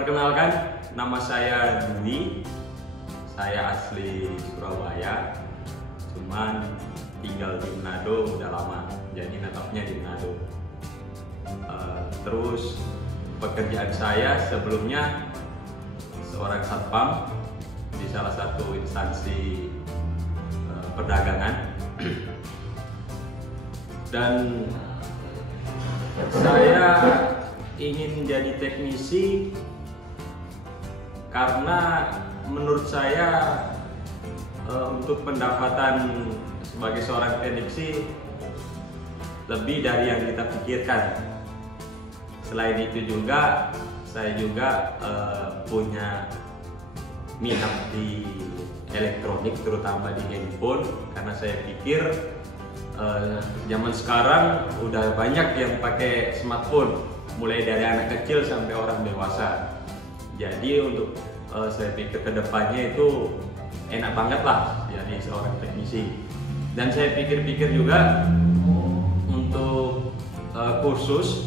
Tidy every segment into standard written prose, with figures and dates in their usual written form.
Perkenalkan, nama saya Dwi. Saya asli Surabaya, cuman tinggal di Manado udah lama, jadi netapnya di Manado. Terus pekerjaan saya sebelumnya seorang satpam di salah satu instansi perdagangan, dan saya ingin menjadi teknisi karena menurut saya untuk pendapatan sebagai seorang teknisi lebih dari yang kita pikirkan. Selain itu juga saya juga punya minat di elektronik, terutama di handphone, karena saya pikir zaman sekarang udah banyak yang pakai smartphone, mulai dari anak kecil sampai orang dewasa. Jadi untuk saya pikir kedepannya itu enak banget lah jadi seorang teknisi. Dan saya pikir-pikir juga untuk kursus,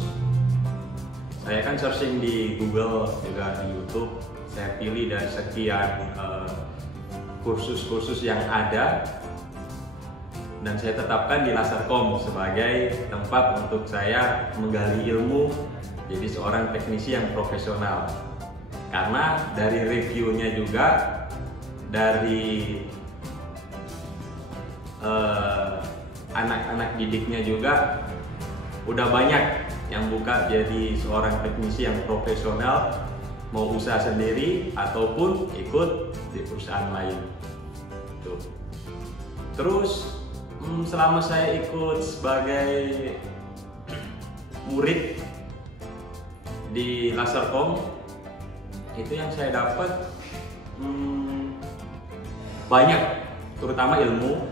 saya kan searching di Google juga di YouTube, saya pilih dari sekian kursus-kursus yang ada, dan saya tetapkan di Lasercom sebagai tempat untuk saya menggali ilmu jadi seorang teknisi yang profesional. Karena dari reviewnya juga, dari anak-anak didiknya juga udah banyak yang buka jadi seorang teknisi yang profesional, mau usaha sendiri ataupun ikut di perusahaan lain. Tuh. Terus selama saya ikut sebagai murid di Lasercom, itu yang saya dapat banyak, terutama ilmu.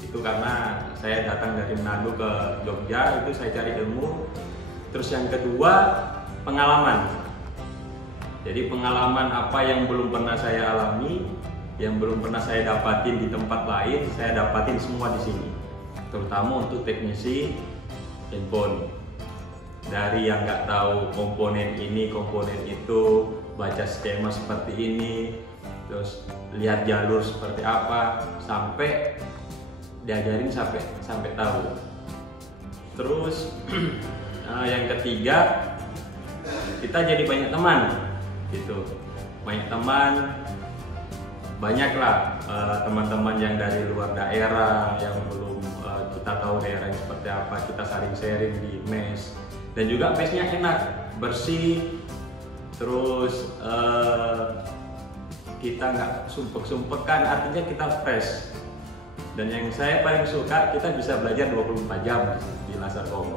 Itu karena saya datang dari Manado ke Jogja, itu saya cari ilmu. Terus yang kedua, pengalaman. Jadi pengalaman apa yang belum pernah saya alami, yang belum pernah saya dapatin di tempat lain, saya dapatin semua di sini. Terutama untuk teknisi handphone. Dari yang nggak tahu komponen ini, komponen itu, baca skema seperti ini, terus lihat jalur seperti apa, sampai diajarin sampai tahu. Terus yang ketiga, kita jadi banyak teman gitu, banyak teman, banyaklah teman-teman yang dari luar daerah yang belum kita tahu daerahnya seperti apa, kita saling sharing di mes. Dan juga mesnya enak, bersih, terus kita nggak sumpek-sumpekan, artinya kita fresh. Dan yang saya paling suka, kita bisa belajar 24 jam di Lasercom,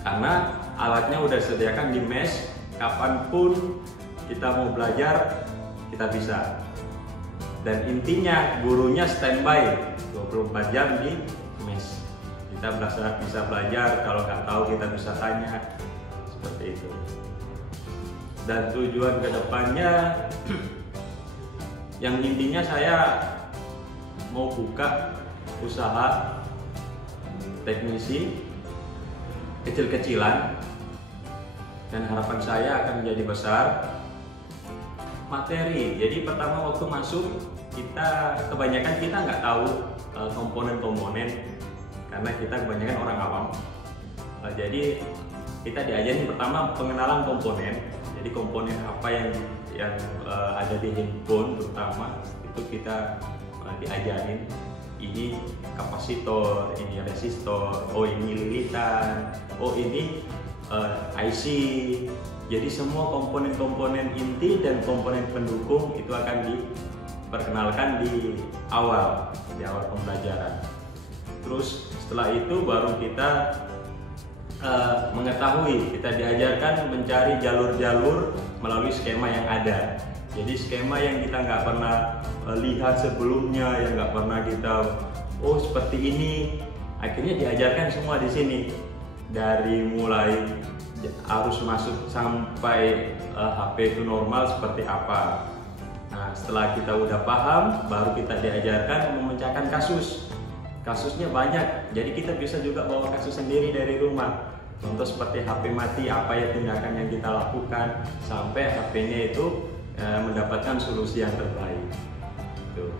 karena alatnya udah disediakan di mes, kapanpun kita mau belajar kita bisa. Dan intinya gurunya standby 24 jam di mes. Kita bisa belajar, kalau nggak tahu kita bisa tanya, seperti itu. Dan tujuan kedepannya, yang intinya saya mau buka usaha teknisi kecil-kecilan, dan harapan saya akan menjadi besar. Materi, jadi pertama waktu masuk kebanyakan kita nggak tahu komponen-komponen, karena kita kebanyakan orang awam. Jadi kita diajarin pertama pengenalan komponen. Jadi komponen apa yang ada di handphone terutama itu kita diajarin. Ini kapasitor, ini resistor, oh ini lilitan, oh ini IC. Jadi semua komponen-komponen inti dan komponen pendukung itu akan diperkenalkan di awal pembelajaran. Terus setelah itu baru kita mengetahui, kita diajarkan mencari jalur-jalur melalui skema yang ada. Jadi skema yang kita nggak pernah lihat sebelumnya, yang nggak pernah kita, oh seperti ini, akhirnya diajarkan semua di sini. Dari mulai arus masuk sampai HP itu normal seperti apa. Nah setelah kita udah paham, baru kita diajarkan memecahkan kasus. Kasusnya banyak, jadi kita bisa juga bawa kasus sendiri dari rumah. Contoh seperti HP mati, apa ya tindakan yang kita lakukan sampai HP-nya itu mendapatkan solusi yang terbaik. Tuh.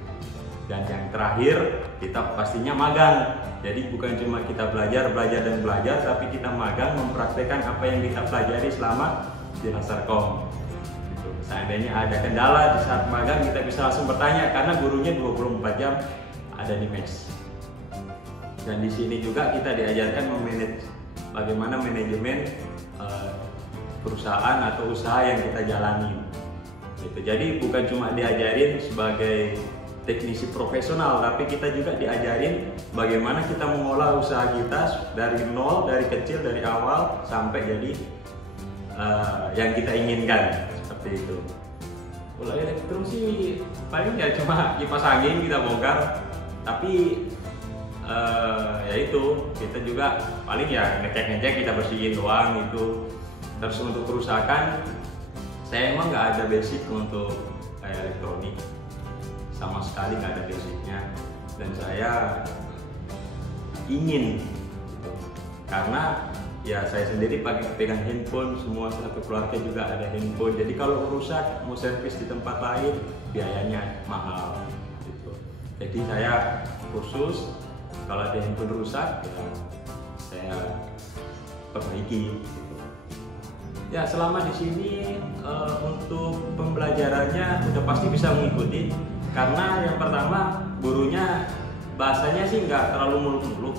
Dan yang terakhir, kita pastinya magang. Jadi bukan cuma kita belajar, tapi kita magang mempraktekkan apa yang kita pelajari selama di Lasarkom. Gitu. Seandainya ada kendala di saat magang, kita bisa langsung bertanya karena gurunya 24 jam ada di mes. Dan di sini juga kita diajarkan bagaimana manajemen perusahaan atau usaha yang kita jalani. Gitu. Jadi bukan cuma diajarin sebagai teknisi profesional, tapi kita juga diajarin bagaimana kita mengolah usaha kita dari nol, dari kecil, dari awal sampai jadi yang kita inginkan, seperti itu. Kalau elektro sih paling ya cuma kipas angin kita bongkar, tapi ya itu kita juga paling ya ngecek kita bersihin doang gitu. Terus untuk kerusakan saya emang nggak ada basic untuk kayak elektronik, sama sekali nggak ada basicnya, dan saya ingin gitu. Karena ya saya sendiri pegang handphone, semua satu keluarga juga ada handphone, jadi kalau rusak mau servis di tempat lain biayanya mahal gitu. Jadi saya khusus kalau ada handphone rusak ya saya perbaiki gitu. Ya selama di sini untuk pembelajarannya udah pasti bisa mengikuti, karena yang pertama gurunya bahasanya sih nggak terlalu muluk-muluk,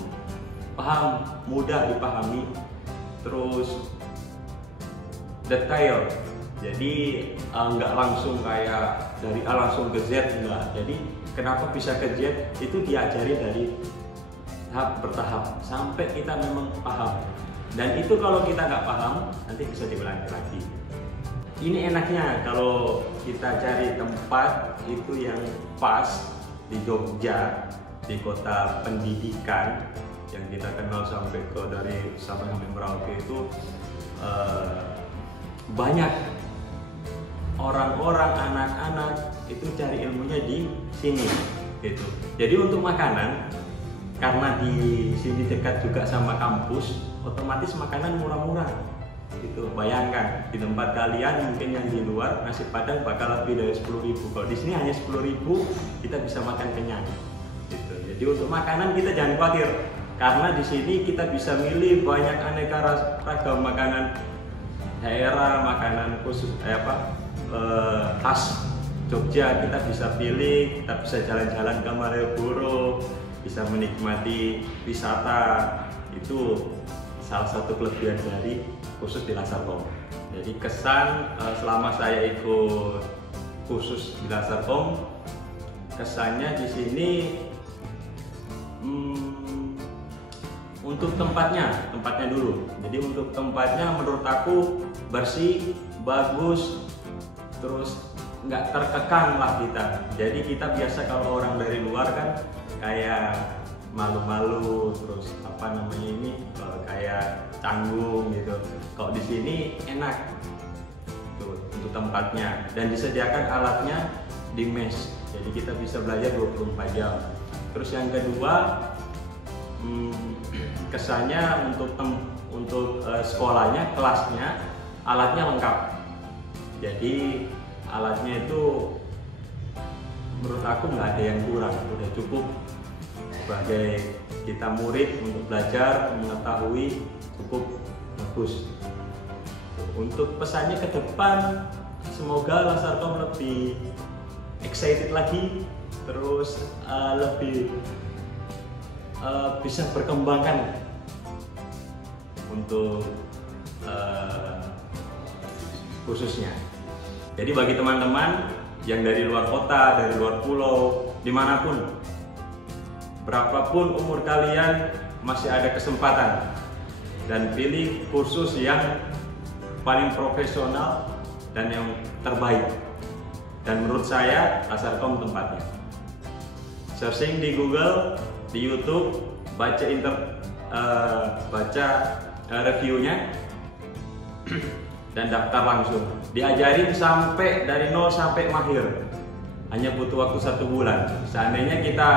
paham, mudah dipahami, terus detail. Jadi nggak langsung kayak dari A langsung ke Z, enggak. Jadi kenapa bisa ke Z itu diajari dari tahap bertahap sampai kita memang paham. Dan itu kalau kita nggak paham nanti bisa diulangi lagi. Ini enaknya kalau kita cari tempat itu yang pas di Jogja, di kota pendidikan yang kita kenal sampai ke dari Sabang sampai Merauke itu banyak orang-orang, anak-anak itu cari ilmunya di sini gitu. Jadi untuk makanan, karena di sini dekat juga sama kampus, otomatis makanan murah-murah gitu. Bayangkan di tempat kalian mungkin yang di luar nasi padang bakal lebih dari 10.000. Kalau di sini hanya 10.000 kita bisa makan kenyang gitu. Jadi untuk makanan kita jangan khawatir, karena di sini kita bisa milih banyak aneka ragam makanan daerah, makanan khusus khas Jogja kita bisa pilih. Kita bisa jalan-jalan ke Malioboro, bisa menikmati wisata. Itu salah satu kelebihan dari khusus di Lasarkom. Jadi kesan selama saya ikut khusus di Lasarkom, kesannya di sini untuk tempatnya dulu. Jadi untuk tempatnya menurut aku bersih, bagus, terus nggak terkekang lah kita. Jadi kita biasa kalau orang dari luar kan kayak malu-malu, terus apa namanya ini kayak canggung gitu. Kalau di sini enak tuh untuk tempatnya, dan disediakan alatnya di mes. Jadi kita bisa belajar 24 jam. Terus yang kedua, kesannya untuk sekolahnya, kelasnya, alatnya lengkap. Jadi alatnya itu menurut aku nggak ada yang kurang, udah cukup sebagai kita murid untuk belajar, mengetahui, cukup bagus. Untuk pesannya ke depan, semoga Lasarkom lebih excited lagi, terus lebih bisa berkembangkan untuk khususnya. Jadi bagi teman-teman yang dari luar kota, dari luar pulau, dimanapun, berapapun umur kalian, masih ada kesempatan, dan pilih kursus yang paling profesional dan yang terbaik. Dan menurut saya Lasarkom tempatnya. Searching di Google, di YouTube, baca reviewnya dan daftar langsung. Diajarin sampai dari nol sampai mahir, hanya butuh waktu 1 bulan. Seandainya kita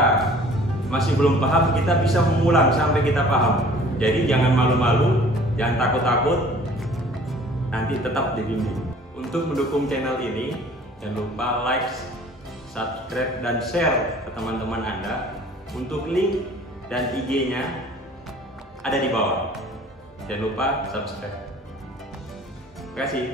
masih belum paham, kita bisa mengulang sampai kita paham. Jadi jangan malu-malu, Jangan takut-takut, nanti tetap dibimbing. Untuk mendukung channel ini, jangan lupa like, subscribe, dan share ke teman-teman Anda. Untuk link dan IG-nya ada di bawah. Jangan lupa subscribe. Terima kasih.